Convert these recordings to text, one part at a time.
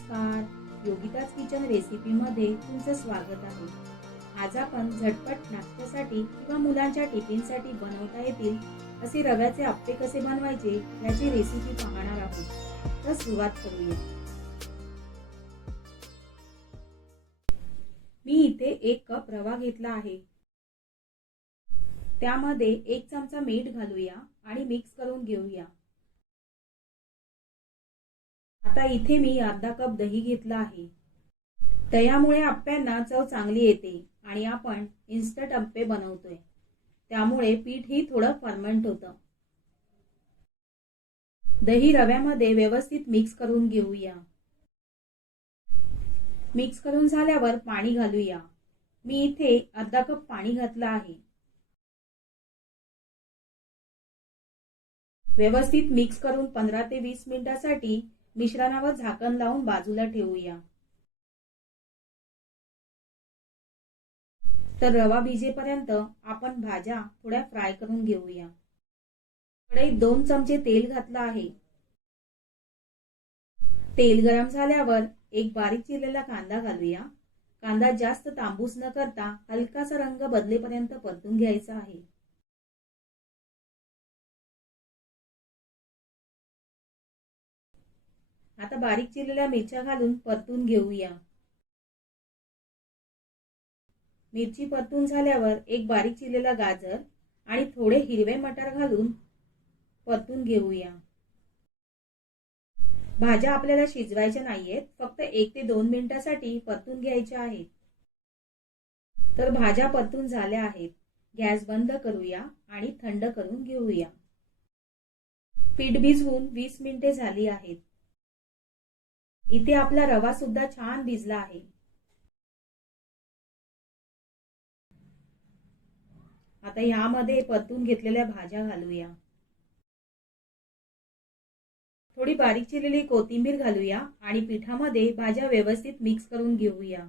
नमस्कार. योगिताज किचन रेसिपीमध्ये तुमचं स्वागत आहे. आज आपण झटपट नाश्त्यासाठी किंवा मुलांच्या टिफिनसाठी बनवता येतील असे रव्याचे आप्पे कसे बनवायचे याची रेसिपी पाहणार आहोत. तर सुरुवात करूया. मी इथे एक कप रवा घेतला आहे. त्यामध्ये एक चमचा मीठ घालूया आणि मिक्स करून घेऊया. आता इथे मी अर्धा कप दही घेतला आहे. दह्यामुळे आप्प्यांना चव चांगली येते आणि आपण इन्स्टंट आप्पे बनवतोय. त्यामुळे पीठ ही थोडं फर्मंट होतं. दही रव्यामध्ये व्यवस्थित मिक्स करून घेऊया. मिक्स करून झाल्यावर पाणी घालूया. मी इथे अर्धा कप पाणी घातलं आहे. व्यवस्थित मिक्स करून पंधरा ते वीस मिनिटासाठी मिश्रणावर झाकण लावून बाजूला ठेवूया. तर रवा भिजेपर्यंत आपण भाज्या थोड्या फ्राय करून घेऊया. कढईत दोन चमचे तेल घातलं आहे. तेल गरम झाल्यावर एक बारीक चिरलेला कांदा घालूया. कांदा जास्त तांबूस न करता हलकासा रंग बदलेपर्यंत परतून घ्यायचा आहे. आता बारीक चिरलेल्या मिरच्या घालून परतून घेऊया. मिरची परतून झाल्यावर एक बारीक चिरलेला गाजर आणि थोडे हिरवे मटार घालून परतून घेऊया. भाज्या आपल्याला शिजवायच्या नाहीयेत फक्त एक ते दोन मिनिटासाठी परतून घ्यायच्या आहेत. तर भाज्या परतून झाल्या आहेत. गॅस बंद करूया आणि थंड करून घेऊया. पीठ भिजवून वीस मिनिटे झाली आहेत. इथे आपला रवा सुद्धा छान भिजला आहे. आता यामध्ये परतून घेतलेल्या भाज्या घालूया. थोडी बारीक चिरलेली कोथिंबीर घालूया आणि पिठामध्ये भाज्या व्यवस्थित मिक्स करून घेऊया.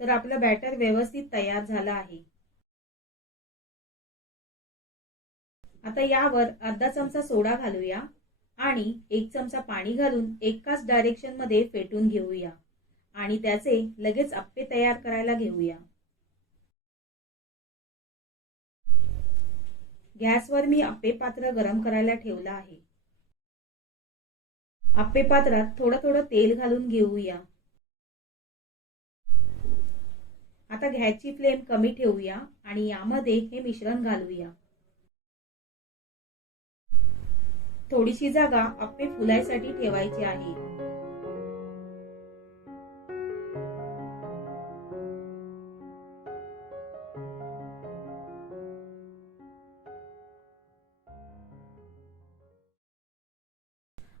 तर आपलं बॅटर व्यवस्थित तयार झालं आहे. आता यावर अर्धा चमचा सोडा घालूया. आणि एक चमचा पाणी घालून एकाच डायरेक्शनमध्ये फेटून घेऊया. आणि त्याचे लगेच आप्पे तयार करायला घेऊया. गॅसवर मी आप्पे पात्र गरम करायला ठेवलं आहे. आप्पे पात्रात थोडं थोडं तेल घालून घेऊया. आता गॅसची फ्लेम कमी ठेवूया आणि यामध्ये हे मिश्रण घालूया. थोडीशी जागा आप्पे फुलायसाठी ठेवायची आहे.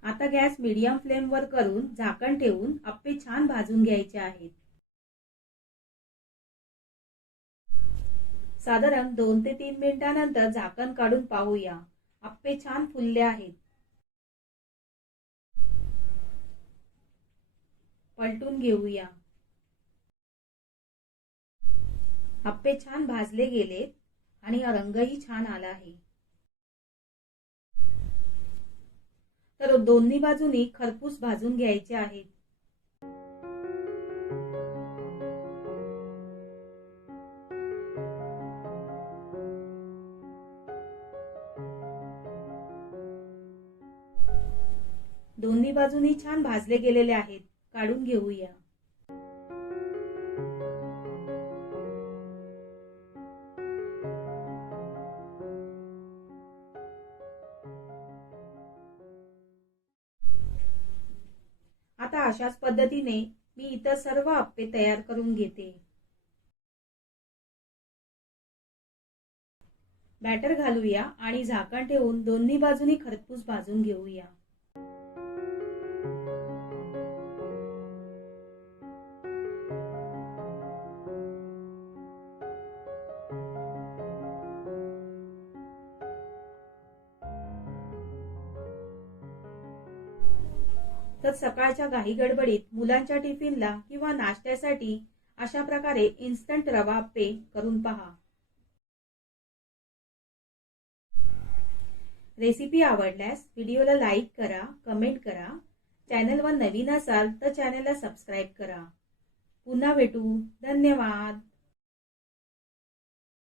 आता गॅस मीडियम फ्लेम वर करून झाकण ठेवून आप्पे छान भाजून घ्यायचे आहेत. साधारण दोन ते तीन मिनिटानंतर झाकण काढून पाहूया. आप्पे छान फुलले आहेत. पलटून घेऊया. आप्पे छान भाजले गेलेत आणि रंगही छान आला आहे. तर दोन्ही बाजूनी खरपूस भाजून घ्यायचे आहेत. दोन्ही बाजूनी छान भाजले गेलेले आहेत. काढून घेऊया. आता अशाच पद्धतीने मी इतर सर्व आप्पे तयार करून घेते. बॅटर घालूया आणि झाकण ठेवून दोन्ही बाजूनी खरपूस भाजून घेऊया. तर सकाळच्या घाई गडबडीत मुलांच्या टिफिनला किंवा नाश्त्यासाठी अशा प्रकारे इन्स्टंट रवा पे करून पहा. रेसिपी आवडल्यास व्हिडिओला लाईक करा कमेंट करा. चॅनलवर नवीन असाल तर चॅनलला सबस्क्राईब करा. पुन्हा भेटू. धन्यवाद.